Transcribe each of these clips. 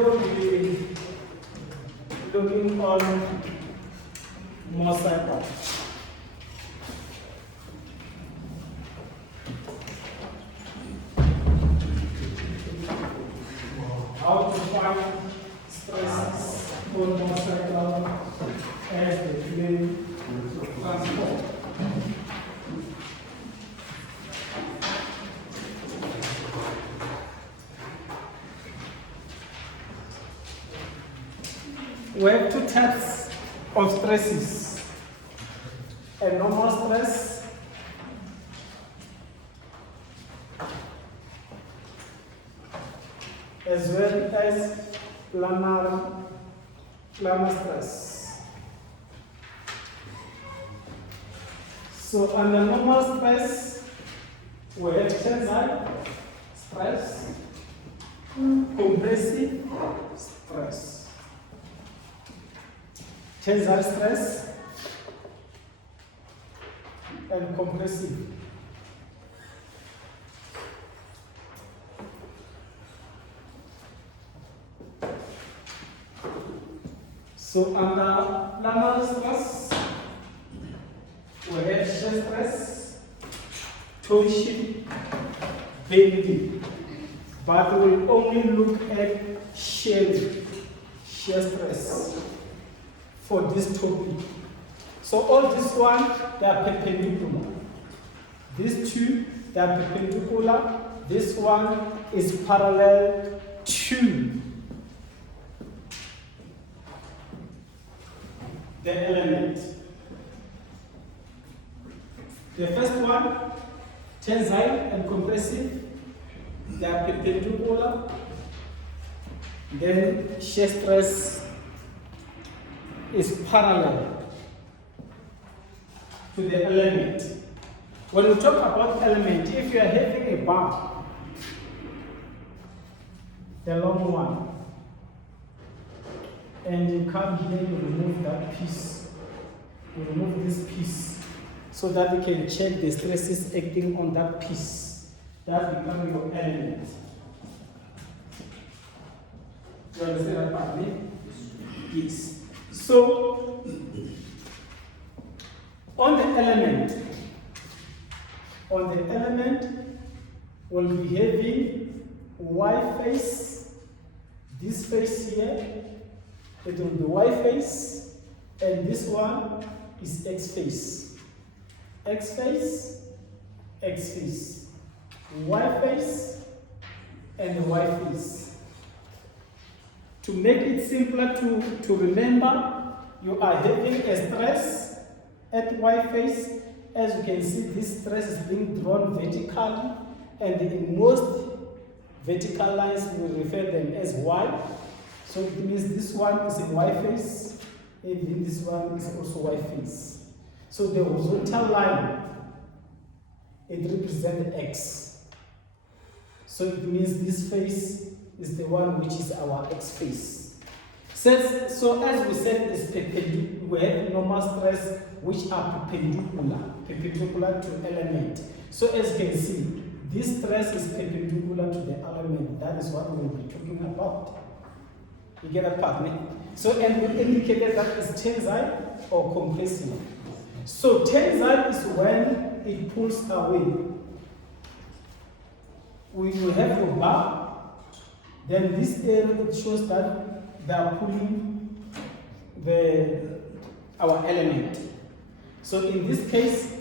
Today we'll be looking on Mohrs cycle. How to find stresses on Mohrs cycle as the plane transport. We have two types of stresses: a normal stress as well as planar stress. So under normal stress, we have tensile stress, compressive stress. Tensile stress and compressive. So under planar stress, we have shear stress, torsion, bending, but we will only look at shear stress for this topic. So all this one, they are perpendicular. These two, they are perpendicular. This one is parallel to the element. The first one, tensile and compressive, they are perpendicular. Then shear stress is parallel to the element. When we talk about element, if you are having a bar, the long one, and you come here, you remove that piece, you remove this piece, so that you can check the stresses acting on that piece. That becomes your element. You understand that part, me? Yes. So, on the element, we'll be having Y face, this face here, it will be Y face, and this one is X face. X face, X face, Y face, and Y face. To make it simpler to remember, you are having a stress at Y face. As you can see, this stress is being drawn vertically, and in most vertical lines we refer them as Y. So it means this one is in Y face, and then this one is also Y face. So the horizontal line, it represents X. So it means this face is the one which is our X face. So as we said, is perpendicular. We have normal stress which are perpendicular to element. So as you can see, this stress is perpendicular to the element. That is what we will be talking about. You get that part, me? So and we indicated that is tensile or compressive. So tensile is when it pulls away. We will have a bar. Then this area, it shows that they are pulling our element. So in this case,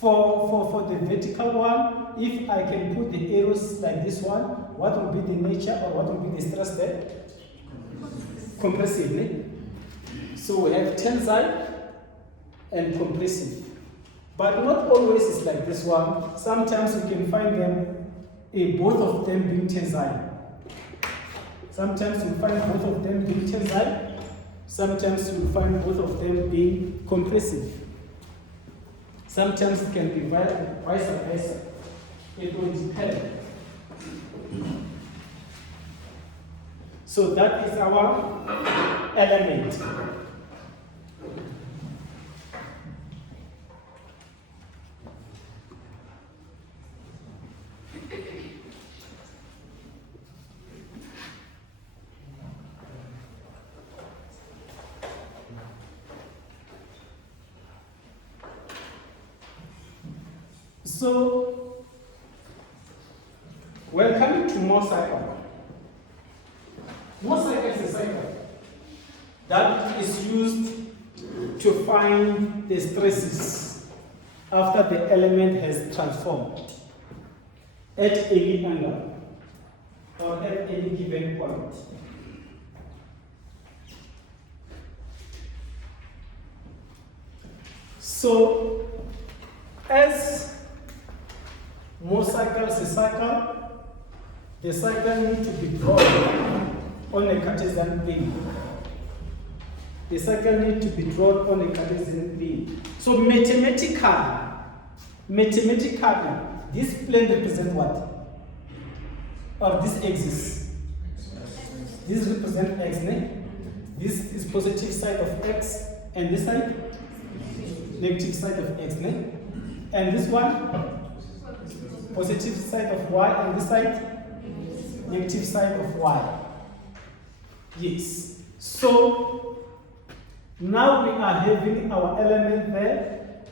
for the vertical one, if I can put the arrows like this one, what will be the nature or what will be the stress there? Compressively. So we have tensile and compressive. But not always is like this one. Sometimes you can find them, both of them being tensile. Sometimes you find both of them being tensile. Sometimes you find both of them being compressive. Sometimes it can be vice versa. It will depend. So that is our element. So, welcome to Mohrs cycle. Mohrs cycle is a cycle that is used to find the stresses after the element has transformed at any angle or at any given point. So, as Mohrs cycle is a cycle, the cycle needs to be drawn on a Cartesian plane. The cycle needs to be drawn on a Cartesian plane. So mathematically, this plane represents what? Or this axis? This represents x, ne? This is positive side of x, and this side? Negative side of x, ne? And this one? Positive side of y, and this side? Negative side of y. Yes. So, now we are having our element there,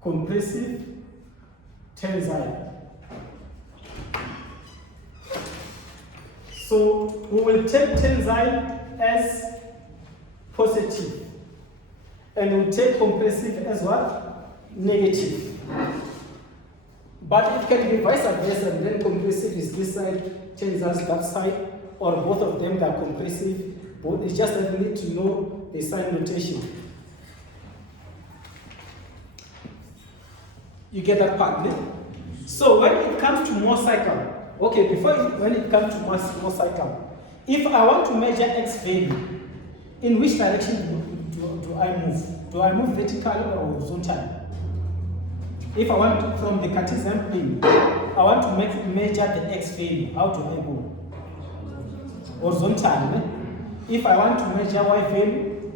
compressive, tensile. So, we will take tensile as positive, and we'll take compressive as what? Negative. But it can be vice versa, and then compressive is this side, tensile is that side, or both of them are compressive. But it's just that we need to know the sign notation. You get that part, ne? So when it comes to Mohrs cycle, okay, when it comes to Mohrs cycle, if I want to measure x value, in which direction do I move? Do I move vertical or horizontal? If I want to, from the Cartesian plane, I want to measure the x value, how do I go? Horizontal, ne? If I want to measure y value,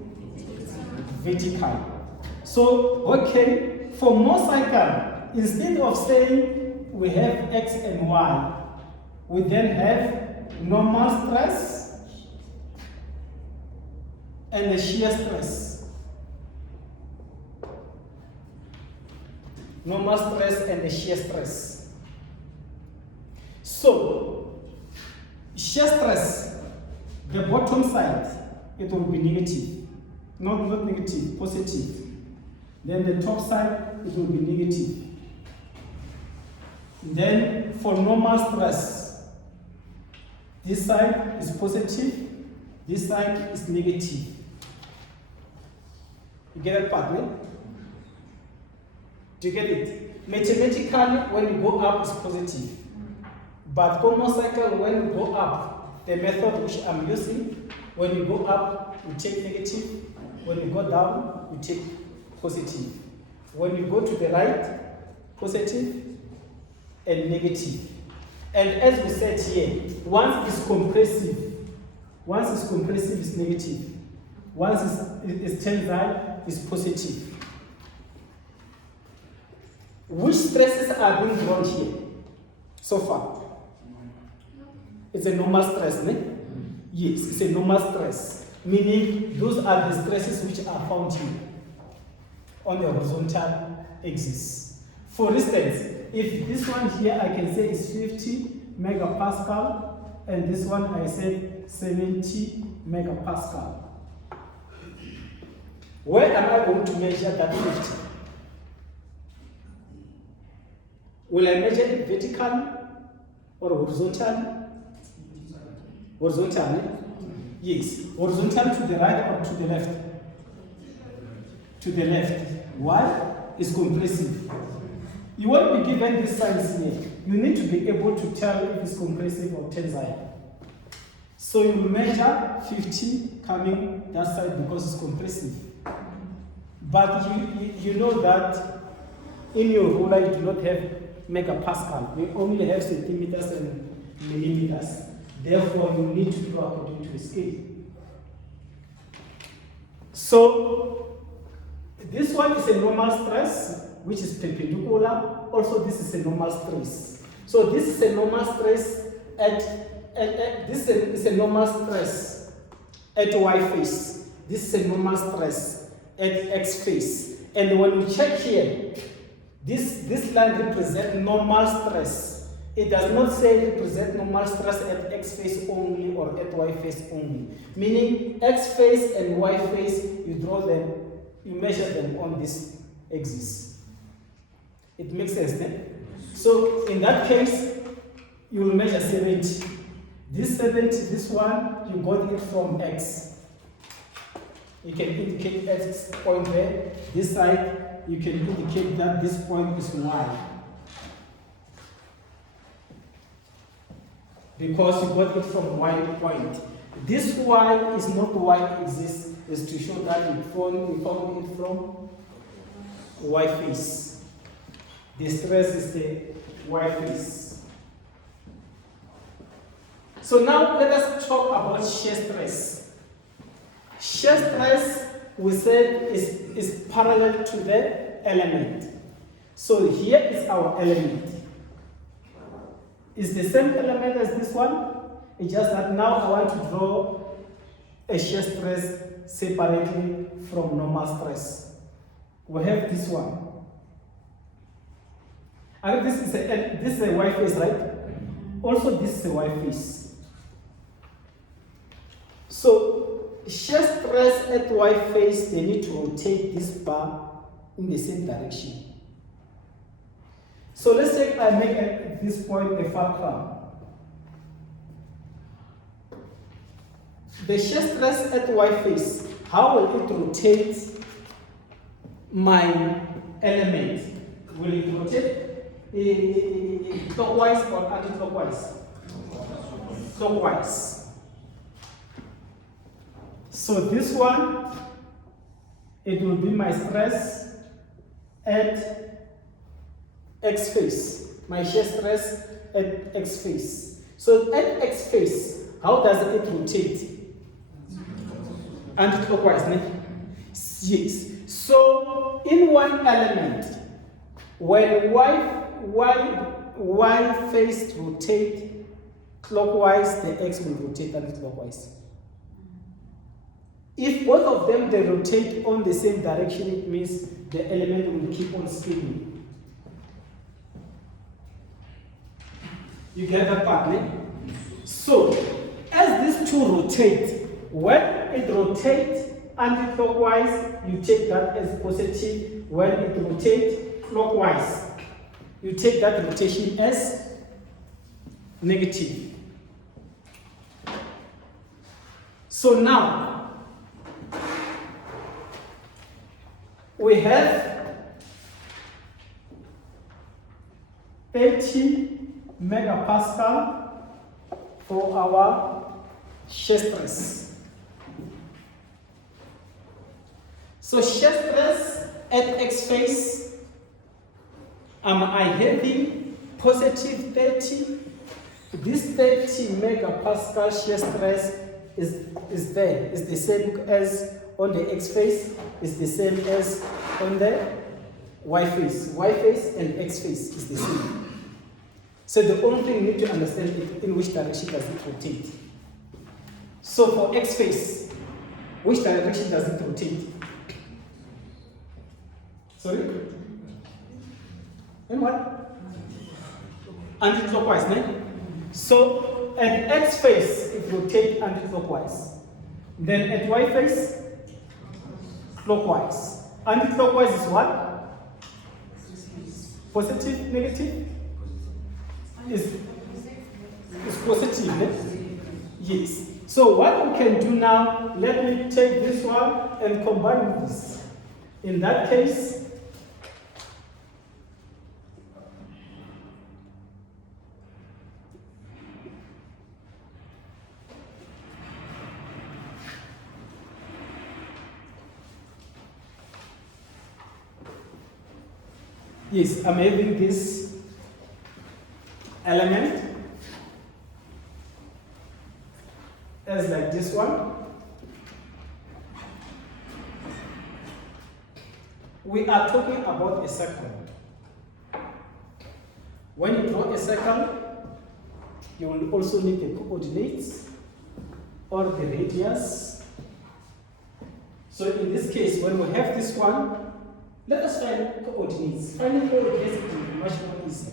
vertical. So, okay, for Mohrs cycle, instead of saying we have x and y, we then have normal stress and a shear stress. Normal stress and a shear stress. So, shear stress, the bottom side, it will be negative. Not negative, positive. Then the top side, it will be negative. Then for normal stress, this side is positive, this side is negative. You get that part, right? Do you get it? Mathematically, when you go up, it's positive. But for Mohrs cycle, when you go up, the method which I'm using, when you go up, you take negative. When you go down, you take positive. When you go to the right, positive and negative. And as we said here, once it's compressive, it's negative. Once it's tensile, it's positive. Which stresses are being drawn here so far? It's a normal stress, ne? Yes, it's a normal stress. Meaning those are the stresses which are found here on the horizontal axis. For instance, if this one here I can say is 50 megapascal, and this one I said 70 megapascal. Where am I going to measure that 50? Will I measure it vertically or horizontally? Horizontally? Yes. Horizontal to the right or to the left? To the left. Why? It's compressive. You won't be given these signs here. You need to be able to tell if it's compressive or tensile. So you measure 50 coming that side because it's compressive. But you know that in your ruler you do not have megapascal. We only have centimeters and millimeters. Therefore, you need to do according to the scale. So, this one is a normal stress, which is perpendicular. Also, this is a normal stress. So, this is a normal stress this is a normal stress at y face. This is a normal stress at x face. And when we check here, This line represents normal stress. It does not say represent normal stress at X phase only or at Y phase only. Meaning X phase and Y phase, you draw them, you measure them on this axis. It makes sense then? So in that case, you will measure 70. This 70, this one, you got it from X. You can indicate X point there. This side, you can indicate that this point is Y. Because you got it from Y point. This Y is not Y axis, is to show that we found it from Y face. The stress is the Y face. So now let us talk about shear stress. Shear stress, we said, is parallel to the element. So here is our element. It's the same element as this one. It's just that now I want to draw a shear stress separately from normal stress. We have this one. And this is a Y face, right? Also, this is a Y face. So, shear stress at Y face, they need to rotate this bar in the same direction. So let's say I make at this point a fulcrum. The shear stress at Y face, how will it rotate my element? Will it rotate clockwise or anti-clockwise? Clockwise. So this one, it will be my stress at X face, my shear stress at X face. So at X face, how does it rotate? Anti-clockwise, right? Yes. So in one element, when Y face rotate clockwise, the X will rotate anti-clockwise. If both of them they rotate on the same direction, it means the element will keep on spinning. You get that part, right? So, as these two rotate, when it rotates anti-clockwise, you take that as positive. When it rotates clockwise, you take that rotation as negative. So now, we have 80 megapascal for our shear stress. So shear stress at X phase, I having positive 30. This 30 megapascal shear stress is there. It's the same as on the X phase, is the same as on the Y phase. Y phase and X phase is the same. So the only thing you need to understand is in which direction does it rotate. So for X phase, which direction does it rotate? Sorry? In what? Anti-clockwise, right? So at X phase, it rotates anti-clockwise. Then at Y phase, clockwise. Anti-clockwise is what? Positive, negative? Is positive, eh? Yes. So what we can do now, let me take this one and combine with this. In that case, yes, I'm having this element as like this one. We are talking about a circle. When you draw a circle, you will also need the coordinates or the radius. So in this case, when we have this one, Let us find coordinates. Finding coordinates is much more easy.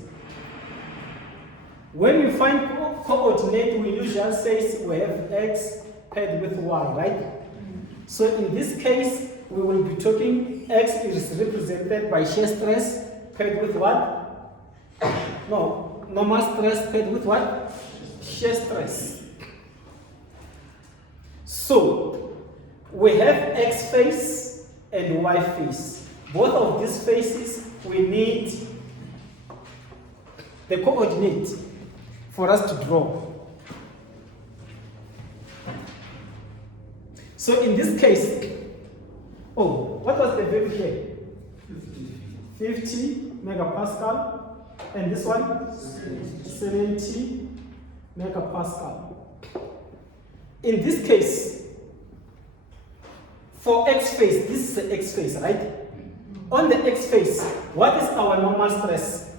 When we find coordinate, we usually say we have x paired with y, right? So in this case, we will be talking x is represented by shear stress paired with what? No, normal stress paired with what? Shear stress. So we have x face and y face. Both of these faces, we need the coordinate for us to draw. So in this case, what was the value here? 50 megapascal, and this one? 70 megapascal. In this case, for x face, this is the x face, right? On the x face, what is our normal stress?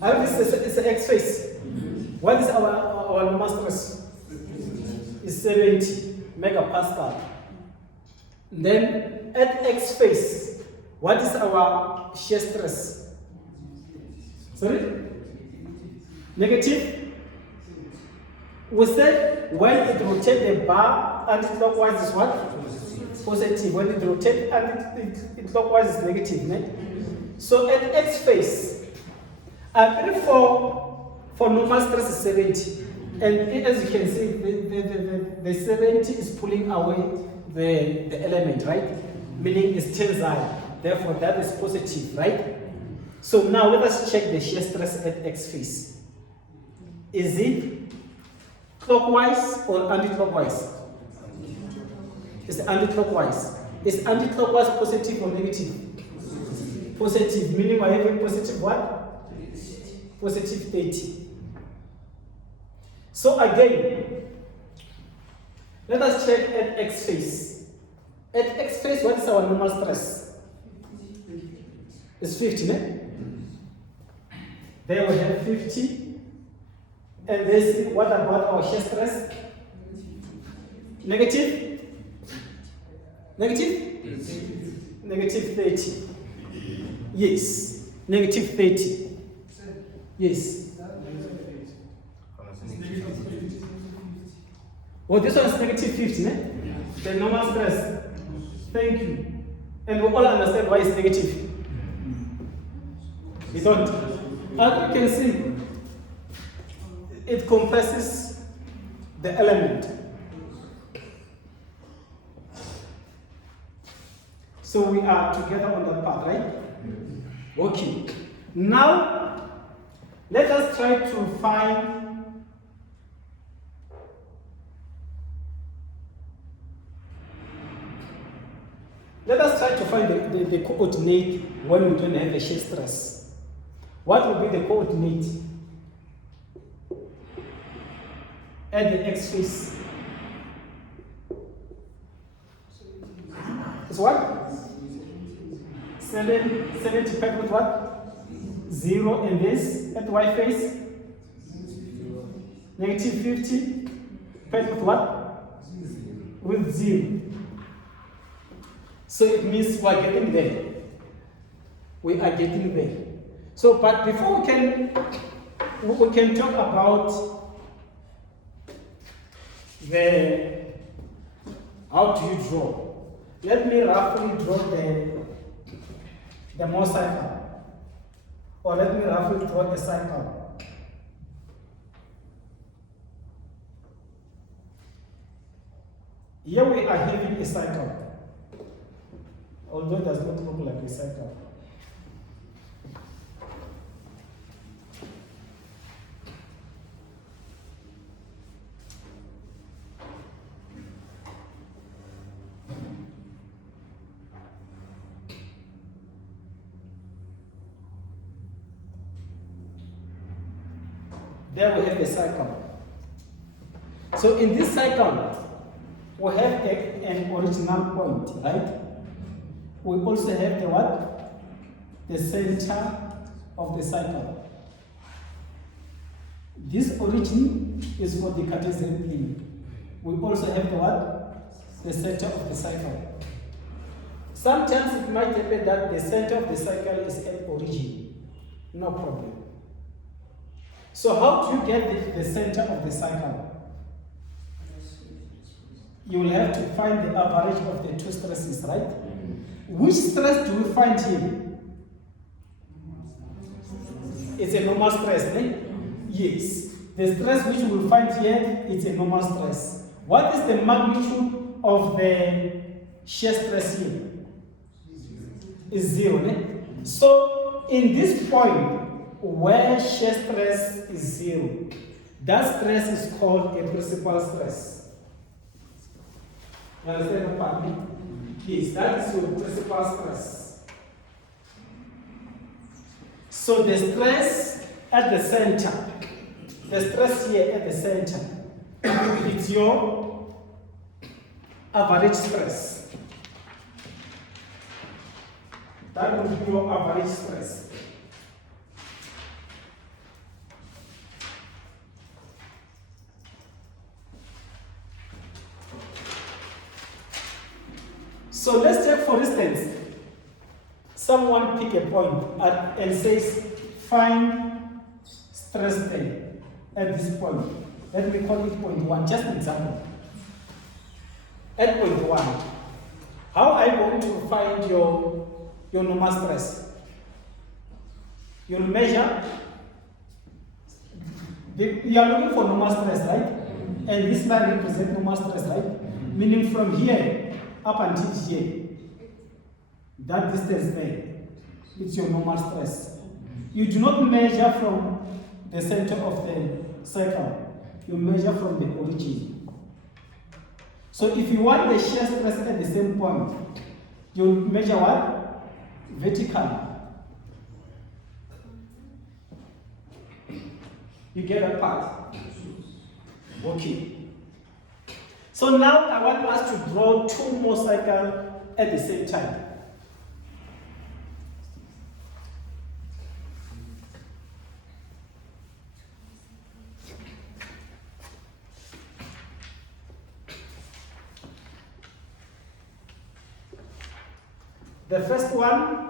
This is the x face. What is our normal stress? It's 70 megapascal. Then at x face, what is our shear stress? Sorry? Negative? We said when it rotates the bar anti-clockwise is what? Positive. When it rotates anti-clockwise is negative. Right? So at x face, agree for normal stress is 70. And as you can see, the 70 is pulling away the element, right? Meaning it's tensile. Therefore, that is positive, right? So now let us check the shear stress at x face. Is it clockwise or anti-clockwise? It's anti-clockwise. Is anti-clockwise positive or negative? Positive, meaning I have a positive what? Positive 30. So again, let us check at x face. At x face, what is our normal stress? It's 50, ne? There we have 50. And this, what about our shear stress? Negative? Negative? Negative 30. Yes. Negative 30. Yes. Well, this one is negative 50, ne? The normal stress. Thank you. And we all understand why it's negative. You don't? As you can see, it compresses the element. So we are together on that part, right? Okay. Now, let us try to find the coordinate when we don't have a shear stress. What will be the coordinate at the x face? It's what? 70 paired with what? 0, and this at y face? Negative 50 paired with what? With 0. So it means we are getting there. We are getting there. So, but before we can talk about how do you draw? Let me roughly draw the Mohrs cycle, or let me roughly draw the cycle. Here we are having a cycle, although it does not look like a cycle. There we have a cycle. So in this cycle, we have an original point, right? We also have the what? The center of the cycle. This origin is for the Cartesian plane. We also have the what? The center of the cycle. Sometimes it might happen that the center of the cycle is at origin. No problem. So how do you get the center of the cycle? You will have to find the average of the two stresses, right? Which stress do we find here? It's a normal stress, right? Yes. The stress which we will find here is a normal stress. What is the magnitude of the shear stress here? Is 0, right? So in this point where shear stress is 0, that stress is called a principal stress. You understand the part? Yes, that is your principal stress. So the stress at the center, the stress here at the center, it's your average stress. That will be your average stress. So let's take, for instance, someone pick a point and says, find stress there at this point. Let me call it point 1, just an example. At point 1, how are you going to find your normal stress? You'll measure, you are looking for normal stress, right? And this line represents normal stress, right? Meaning from here up until here, that distance there, it's your normal stress. You do not measure from the center of the circle, you measure from the origin. So if you want the shear stress at the same point, you measure what? Vertically. You get a part. Okay. So now I want us to draw 2 more cycles at the same time. The first one,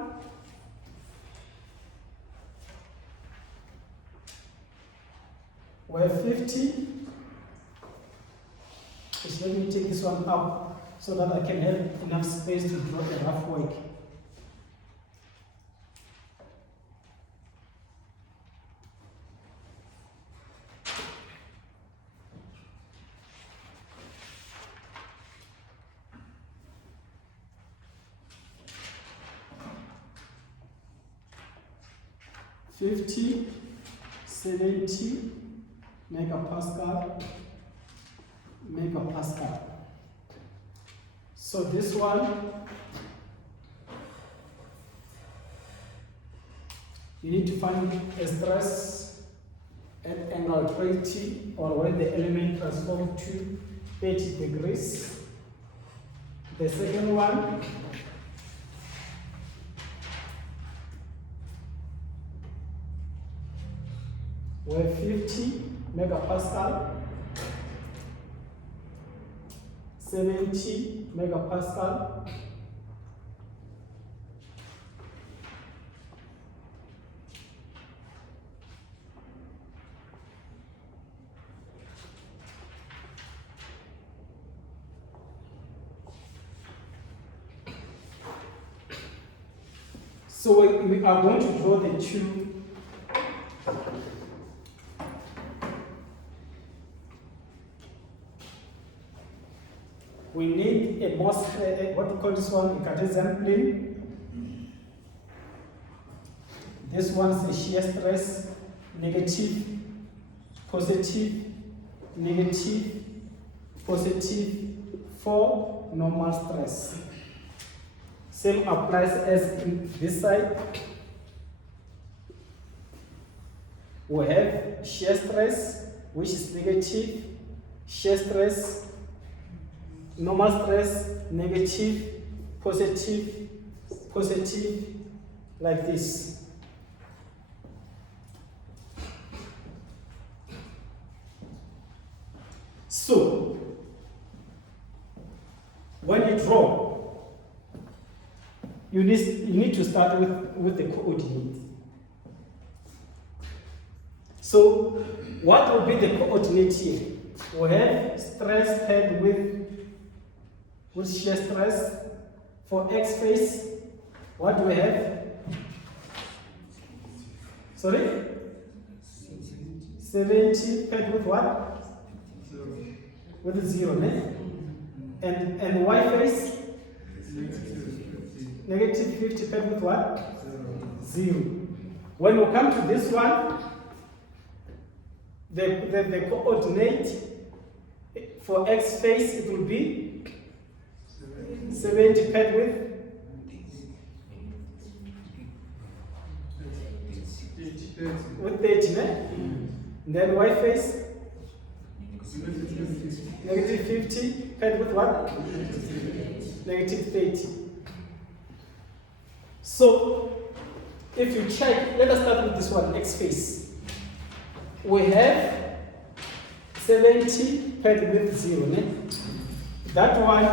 where 50. Just let me take this one up so that I can have enough space to draw the rough work. $50, 70 megapascal. So this one, you need to find a stress at angle 20, or when the element transforms to 80 degrees. The second one, where 50 megapascal, 70 megapascal, so we are going to draw the 2 we need a more, what you call this one, a Cartesian plane. This one's a shear stress, negative, positive, negative, positive, for normal stress. Same applies as in this side. We have shear stress, which is negative, shear stress, normal stress, negative, positive, positive, like this. So, when you draw, you need to start with the coordinate. So what will be the coordinate here? We have stress paired with shear stress. For X face, what do we have? Sorry? 70 paired with what? 0. With 0, ne? And Y face? Negative 50 paired with what? 0. When we come to this one, the coordinate for X face, it will be 70 paired with 30, ne? Then Y face? Negative 50 paired with what? Negative 30. So, if you check, let us start with this one, X face. We have 70 paired with 0, ne? That one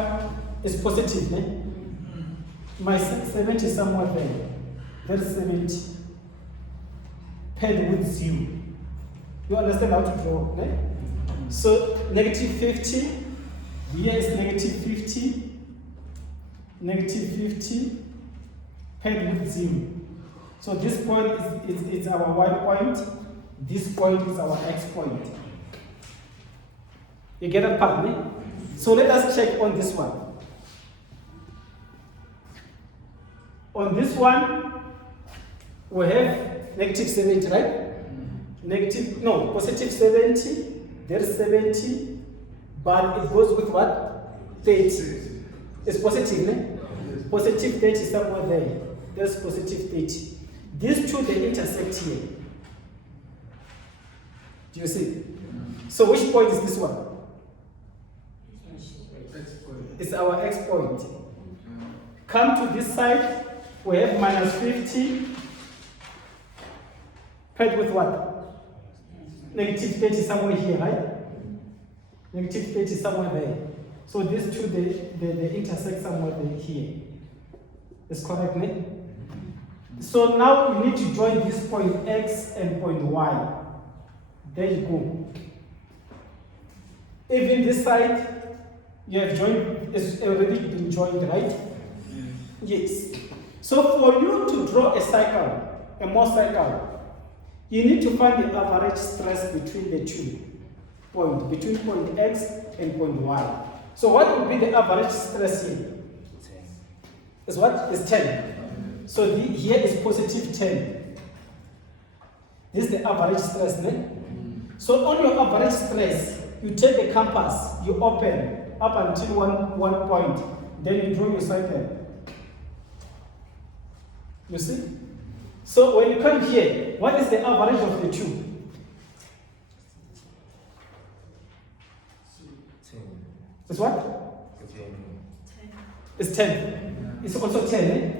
is positive, ne? My 70 is somewhere there. That's 70 paired with 0. You understand how to draw, ne? So negative 50, here is negative 50, negative 50 paired with 0. So this point is our Y point, this point is our X point. You get a part, ne? So let us check on this one. On this one, we have negative 70, right? Positive 70, there's 70, but it goes with what? 30. It's positive, ne? Positive 30 is somewhere there. There's positive 30. These two, they intersect here. Do you see? So which point is this one? It's our X point. Come to this side, we have minus 50 paired with what? Negative 30 somewhere here, right? Negative 30 somewhere there. So these two, they intersect somewhere here. Is correct, ne? So now you need to join this point X and point Y. There you go. Even this side, you have joined, it's already been joined, right? Yes. So for you to draw a circle, a Mohrs cycle, you need to find the average stress between the two points, between point X and point Y. So what will be the average stress here? Is what? Is 10. So here is positive 10. This is the average stress, ne? So on your average stress, you take a compass, you open up until one point, then you draw your circle. You see? So when you come here, what is the average of the two? 10. It's what? 10. It's 10. It's also 10, eh?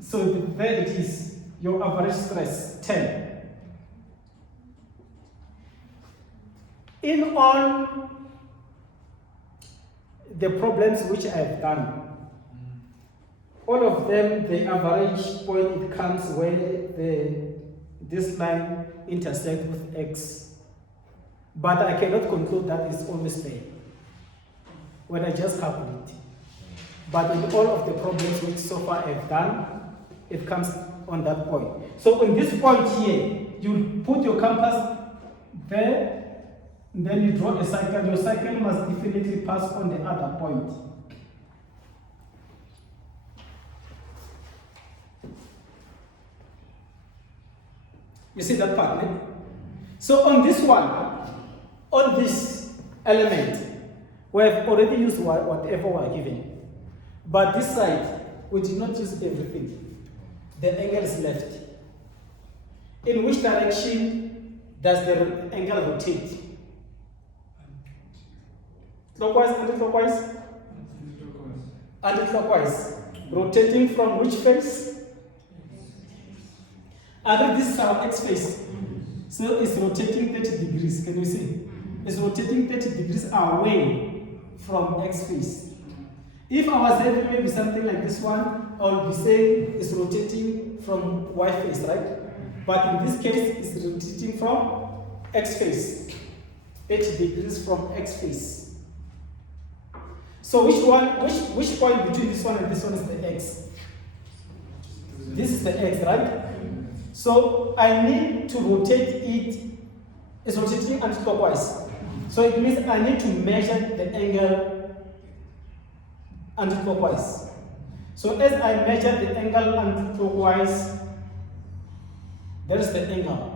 So there it is, your average stress, 10. In all the problems which I have done, all of them, the average point, it comes where this line intersects with X. But I cannot conclude that it's always there when I just calculate. But in all of the problems which so far I've done, it comes on that point. So on this point here, you put your compass there, and then you draw a circle. Your circle must definitely pass on the other point. You see that part, right? So on this one, on this element, we have already used whatever we are given. But this side, we did not use everything. The angle is left. In which direction does the angle rotate? Clockwise, anti-clockwise? Anti-clockwise. Rotating from which face? And this is our X face. So it's rotating 30 degrees. Can you see? It's rotating 30 degrees away from X face. If I was having maybe something like this one, I would be saying it's rotating from Y face, right? But in this case, it's rotating from X face. 80 degrees from X face. So which point between this one and this one is the X? This is the X, right? So I need to rotate it. It's rotating anti-clockwise. So it means I need to measure the angle anti-clockwise. So as I measure the angle anti-clockwise, there's the angle.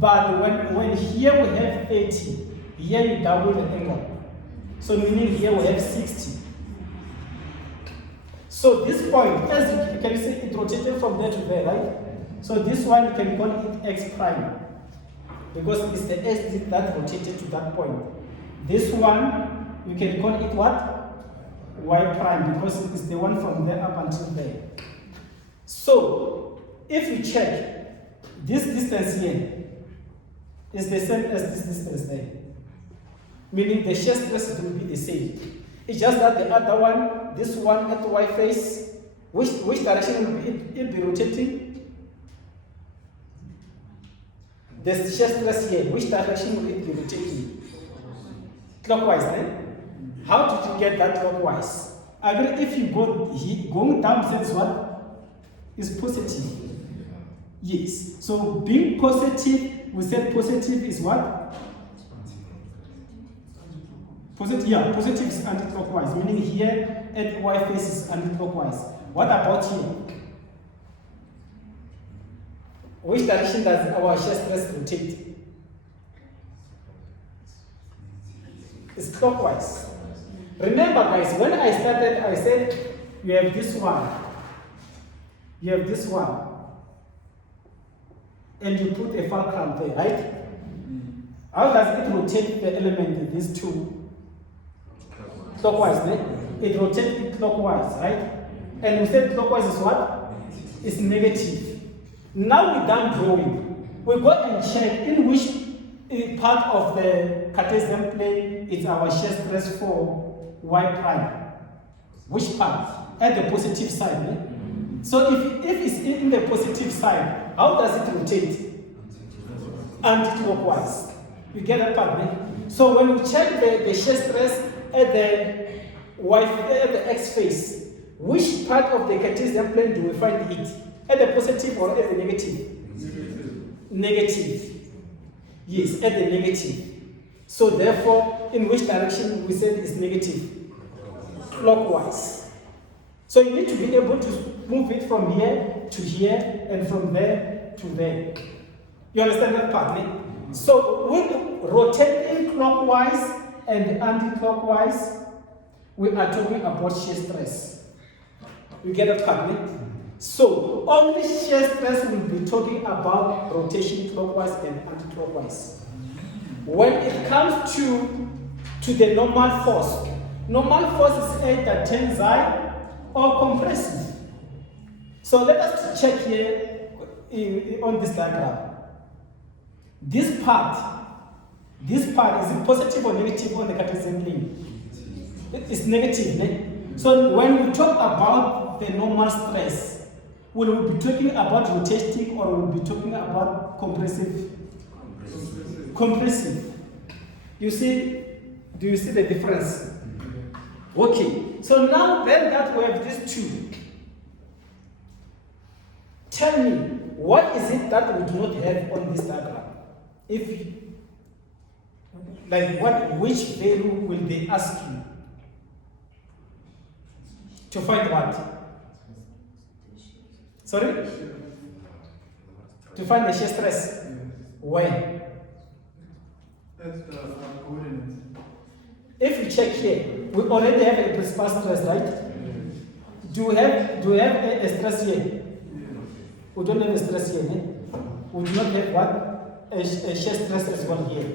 But when here we have 80, here you double the angle. So meaning here we have 60. So this point, as you can see, it rotated from there to there, right? So this one you can call it X prime, because it's the S that rotated to that point. This one, you can call it what? Y prime, because it's the one from there up until there. So if you check, this distance here is the same as this distance there. Meaning the shear stress will be the same. It's just that the other one, this one at the Y face, which direction will it be rotating? The shear stress here, which direction will it be rotating? Clockwise, right? How did you get that clockwise? Again, if you go going down, says what? Is positive. Yes. So being positive, we said positive is what? Positive, yeah, positive is anti-clockwise, meaning here at Y face is anti-clockwise. What about here? Which direction does our shear stress rotate? It's clockwise. Remember guys, when I started, I said you have this one, you have this one, and you put a fulcrum there, right? How does it rotate the element, these two? Clockwise, right? It rotates it clockwise, right? And we said clockwise is what? It's negative. Now we're done drawing. We go and check in which part of the Cartesian plane is our shear stress for Y prime. Which part? At the positive side, right? So if it's in the positive side, how does it rotate? Anti-clockwise. You get that part, right? So when we check the shear stress at the X face, which part of the Cartesian plane do we find it? At the positive or at the negative? Negative. Yes, at the negative. So therefore, in which direction we said is negative? Clockwise. So you need to be able to move it from here to here and from there to there. You understand that part? Eh? So with rotating clockwise and anti-clockwise, we are talking about shear stress. You get that part? Eh? So only shear stress will be talking about rotation clockwise and anti-clockwise. When it comes to the normal force is either tensile or compressive. So let us check here on this diagram. This part, is it positive or negative on the Cartesian plane? It is negative. Ne? So when we talk about the normal stress, will we be talking about rotating or will we be talking about compressive? Compressive. You see, do you see the difference? Okay, so now then that we have these two, tell me, what is it that we do not have on this diagram? Which value will they ask you? To find what? Sorry? To find the shear stress. Where? That's the coordinates. If you check here, we already have a principal stress, right? Do we have a stress here? We don't have a stress here. Eh? We do not have what? A shear stress as well here.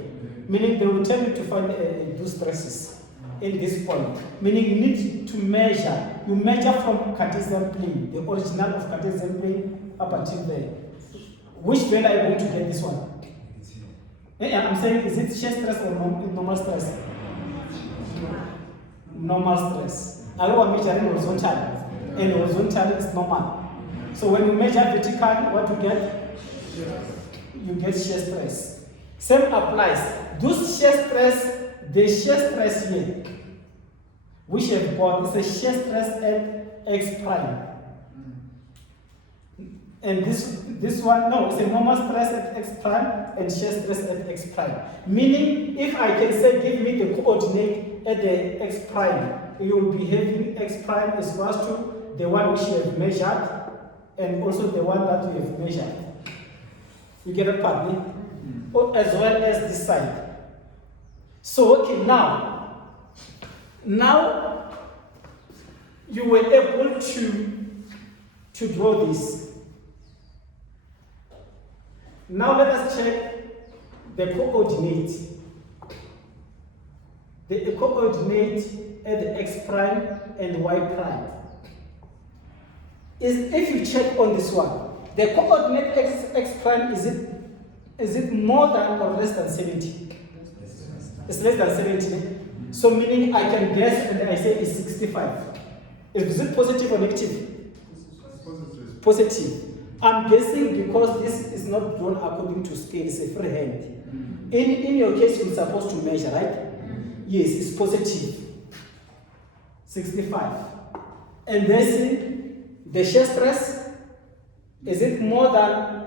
Meaning they will tell you to find those stresses in this point. Meaning you need to measure. You measure from Cartesian plane, the original of Cartesian plane up until there. Which value are you going to get this one? I'm saying, is it shear stress or normal stress? Normal stress. I want to measure horizontally, and horizontally is normal. So when you measure vertically, what you get? You get shear stress. Same applies. Those shear stress, the shear stress here, which have got is a shear stress at x prime. And this one, no, it's a normal stress at x prime and shear stress at x prime. Meaning, if I can say, give me the coordinate at the x prime, you will be having x prime is equals to the one which you have measured and also the one that you have measured. You get a part, eh? Or as well as this side. So, okay, now you were able to draw this. Now let us check the coordinate. The coordinate at the x prime and y prime. If you check on this one, the coordinate x prime, is it more than or less than 70? It's less than 70. So meaning I can guess and I say it's 65. Is it positive or negative? Positive. I'm guessing because this is not drawn according to scale, it's a freehand. In your case, you're supposed to measure, right? Yes, it's positive. 65. And then the shear stress, is it more than?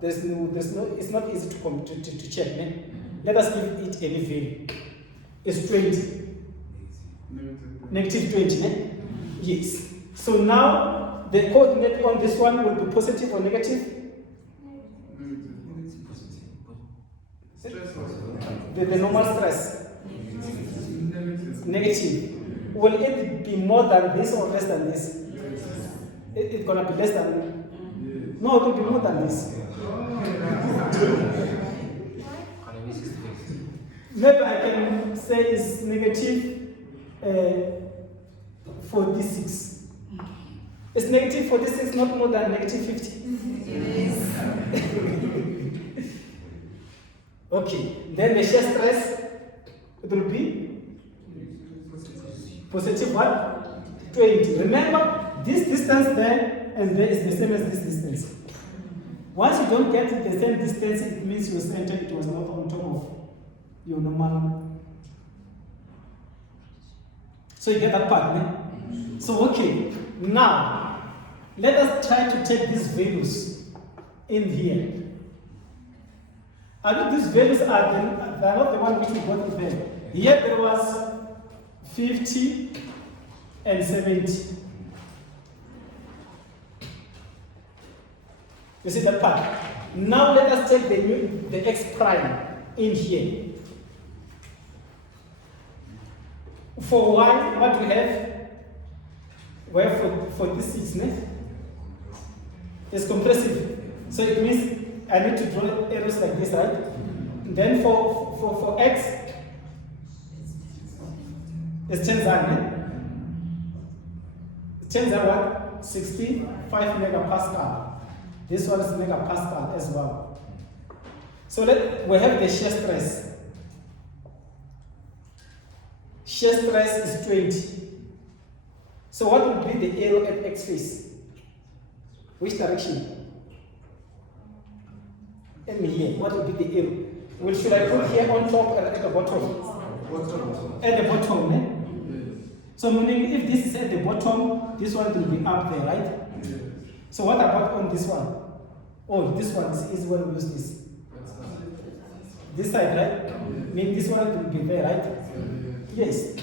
It's not easy to check. Man. Let us give it any value. It's 20. Negative 20. Man? Yes. So now the coordinate on this one will be positive or negative? The normal stress. Negative. Will it be more than this or less than this? It's gonna be less than. No, it will be more than this. Maybe I can say it's negative 46. Is negative 46 not more than negative 50? Yes. Okay, then the shear stress, it will be positive what? 20. Remember, this distance there and there is the same as this distance. Once you don't get the same distance, it means your center it was not on top of your normal. So you get that part, né? So okay, now let us try to take these values in here. I know these values are not the one which we got in there. Here there was 50 and 70. You see that part? Now let us take the x prime in here. For y, what we have? Well, for this it's compressive. So it means I need to draw arrows like this, right? Then for x, it's tensor. Tensor what? 65 megapascal. This one is megapascal as well. So we have the shear stress. Shear stress is 20. So what would be the arrow at x face? Which direction? And here, what would be the arrow? Well, should I put here on top or at the bottom? Bottom. At the bottom, eh? Yes. So meaning if this is at the bottom, this one will be up there, right? Yes. So what about on this one? Oh, this one is easy when we use this. This side, right? Yes. Mean this one will be there, right? Yes.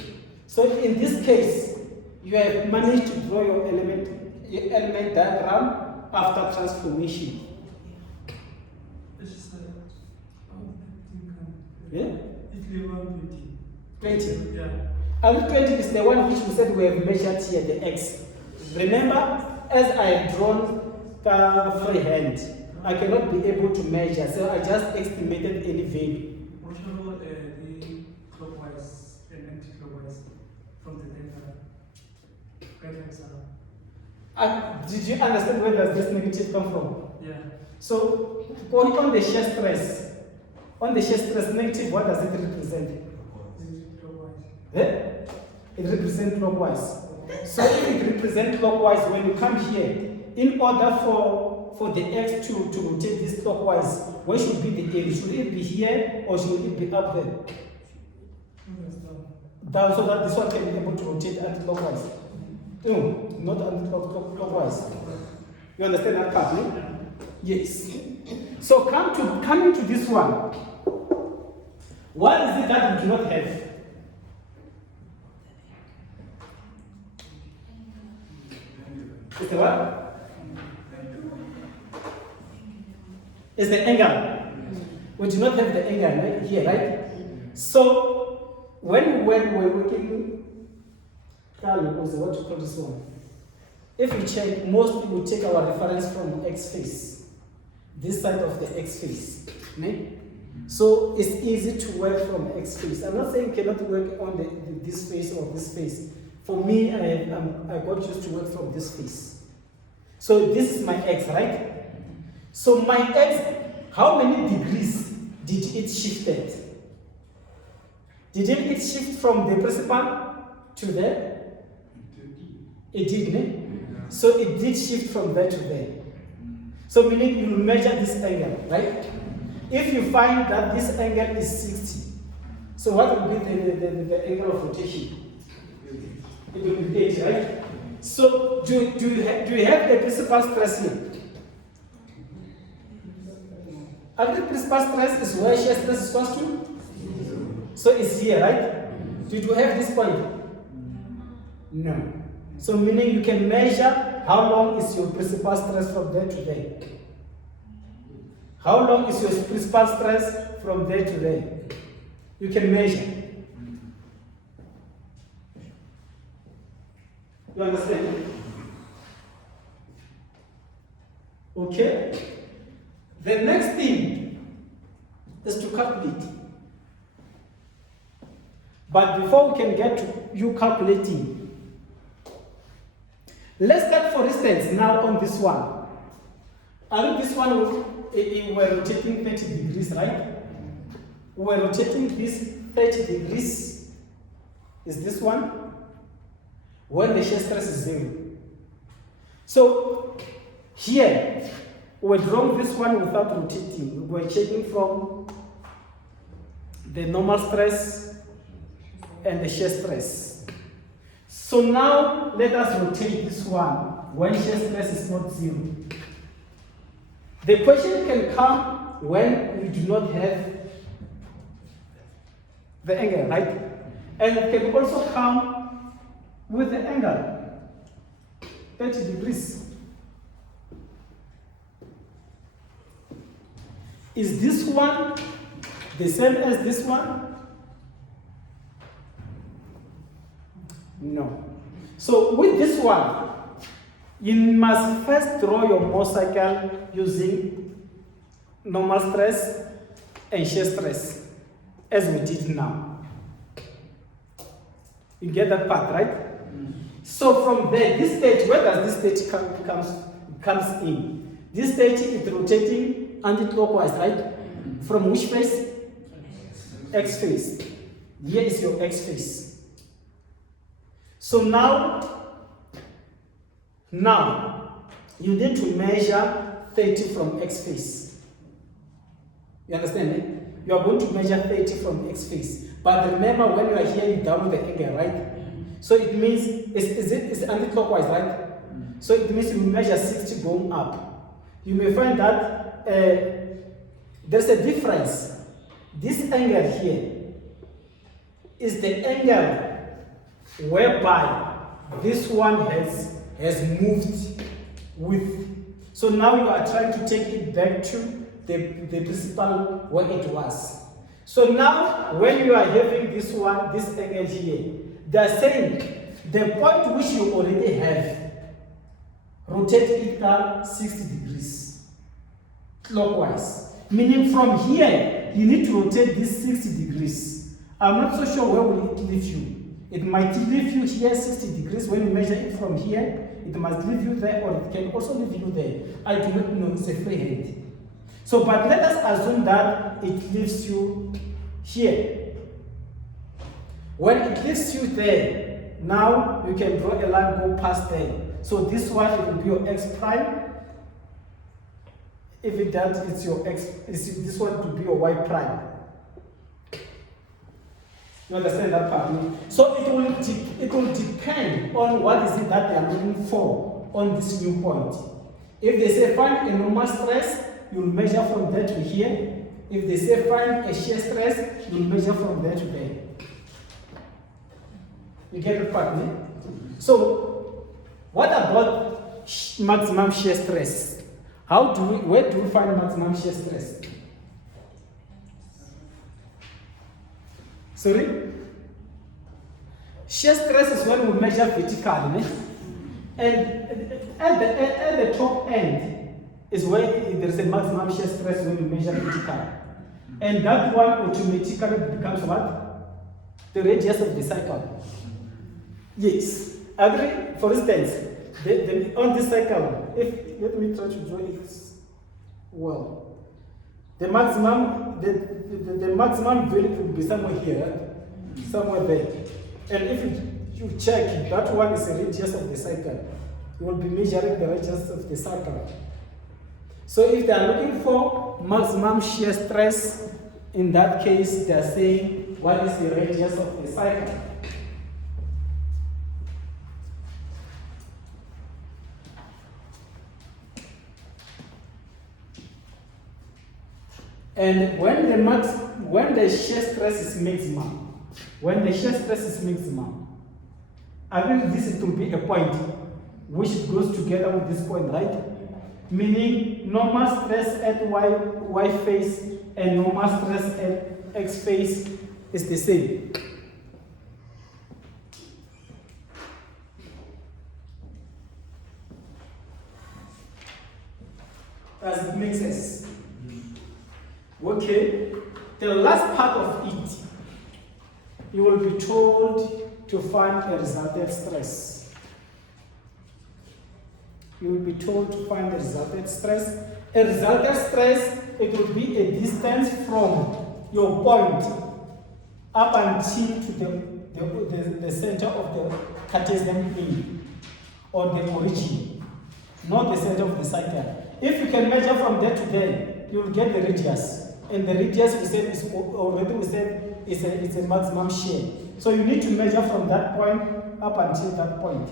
So in this case, you have managed to draw your element diagram after transformation. Yeah? 20. Yeah. And 20 is the one which we said we have measured here, the x. Remember, as I have drawn the freehand, I cannot be able to measure, so I just estimated any value. What about the clockwise and anti-clockwise from the data? Did you understand where does this negative come from? Yeah. So, going on the shear stress, negative, what does it represent? Clockwise. Eh? It represents clockwise. So if it represents clockwise, when you come here, in order for the X to rotate this clockwise, where should be the A? Should it be here or should it be up there? Down, so that this one can be able to rotate anti-clockwise. No, not anti-clockwise. You understand that part? No? Yes. So coming to this one. What is it that we do not have? It's the what? It's the angle. We do not have the angle right here, right? So when we're working, what to call this one? If we check, mostly we take our reference from X face, this side of the X face. Right? So it's easy to work from X face. I'm not saying you cannot work on this face or this face. For me, I got used to work from this face. So this is my X, right? So my X, how many degrees did it shifted? Didn't it shift from the principal to there? It did, ne? So it did shift from there to there. So meaning you measure this angle, right? If you find that this angle is 60, so what will be the angle of rotation? It will be 80, right? So do you have a principal stress here? And the principal stress is where shear stress is equal to? So it's here, right? Did you have this point? No. So meaning you can measure how long is your principal stress from there to there. How long is your principal stress from there to there? You can measure. You understand? Okay? The next thing is to calculate. But before we can get to you calculating, let's start, for instance, now on this one. I think this one we're rotating 30 degrees, right? We're rotating this 30 degrees. Is this one? When the shear stress is 0. So here, we're drawing this one without rotating. We're checking from the normal stress and the shear stress. So now let us rotate this one when shear stress is not 0. The question can come when we do not have the angle, right? And it can also come with the angle 30 degrees. Is this one the same as this one? No. So with this one, you must first draw your Mohrs cycle using normal stress and shear stress, as we did now. You get that part, right? So from there, this stage, where does this stage comes in? This stage is rotating anti-clockwise, right? From which face? X face. Here is your X face. So now you need to measure 30 from X face. You understand me? You are going to measure 30 from X face. But remember, when you are here, you down the angle, right? So it means it's anti-clockwise, right? So it means you measure 60 going up. You may find that there's a difference. This angle here is the angle whereby this one has moved with. So now you are trying to take it back to the principal where it was. So now when you are having this one, this angle here, they are saying the point which you already have, rotate it down 60 degrees clockwise. Meaning from here, you need to rotate this 60 degrees. I'm not so sure where will it leave you. It might leave you here 60 degrees. When you measure it from here, it must leave you there, or it can also leave you there. I do not know, it's a free hand. So, but let us assume that it leaves you here. When it leaves you there, now you can draw a line go past there. So this one it will be your x prime. If it does, it's your x. This one to be your y prime. You understand that part? So it will depend on what is it that they are looking for on this new point. If they say find a normal stress, you'll measure from there to here. If they say find a shear stress, you'll measure from there to there. You get the part, ne? So, what about maximum shear stress? Where do we find maximum shear stress? Sorry? Shear stress is when we measure vertically, ne? And at the top end is where there is a maximum shear stress when you measure vertically. And that one automatically becomes what? The radius of the cycle. Yes. Agree? For instance, on this cycle, let me try to draw it well. The maximum value will be somewhere here, somewhere there. And if you check, that one is the radius of the cycle. You will be measuring the radius of the cycle. So if they are looking for maximum shear stress, in that case, they are saying what is the radius of the cycle. And when the shear stress is maximum, I think this will be a point which goes together with this point, right? Meaning normal stress at y face and normal stress at x face is the same. Does it make sense? Okay, the last part of it, you will be told to find a resultant stress. You will be told to find a resultant stress. A resultant stress, it will be a distance from your point up until to the center of the Cartesian plane, or the origin, not the center of the cycle. If you can measure from there to there, you will get the radius. And the radius we said is already it's a maximum shear. So you need to measure from that point up until that point.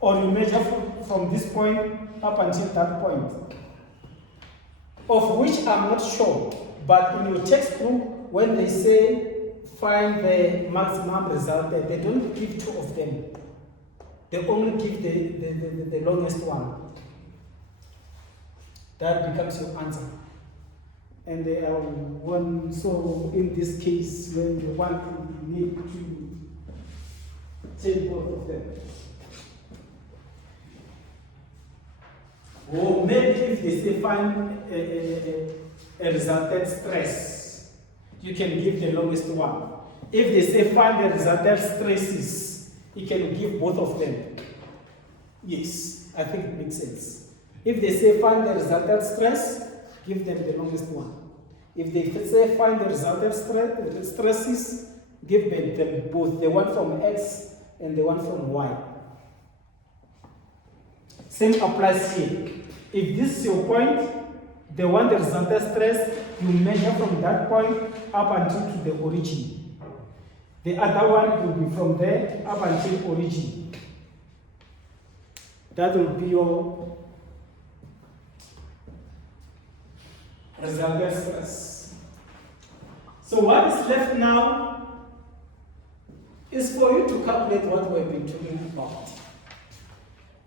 Or you measure from this point up until that point. Of which I'm not sure. But in your textbook, when they say find the maximum result, they don't give two of them. They only give the longest one. That becomes your answer. And they are one, so in this case, when you want to need to take both of them. Or maybe if they say find a resultant stress, you can give the longest one. If they say find the resultant stresses, you can give both of them. Yes, I think it makes sense. If they say find the resultant stress, give them the longest one. If they say find the resultant stresses, give them both, the one from X and the one from Y. Same applies here. If this is your point, the one that resultant stress, you measure from that point up until to the origin. The other one will be from there up until origin. That will be your resultant stress. So what is left now is for you to calculate what we've been talking about.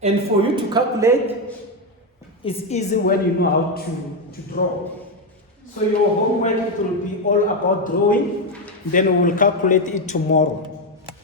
And for you to calculate, it's easy when you know how to draw. So your homework, it will be all about drawing, then we will calculate it tomorrow.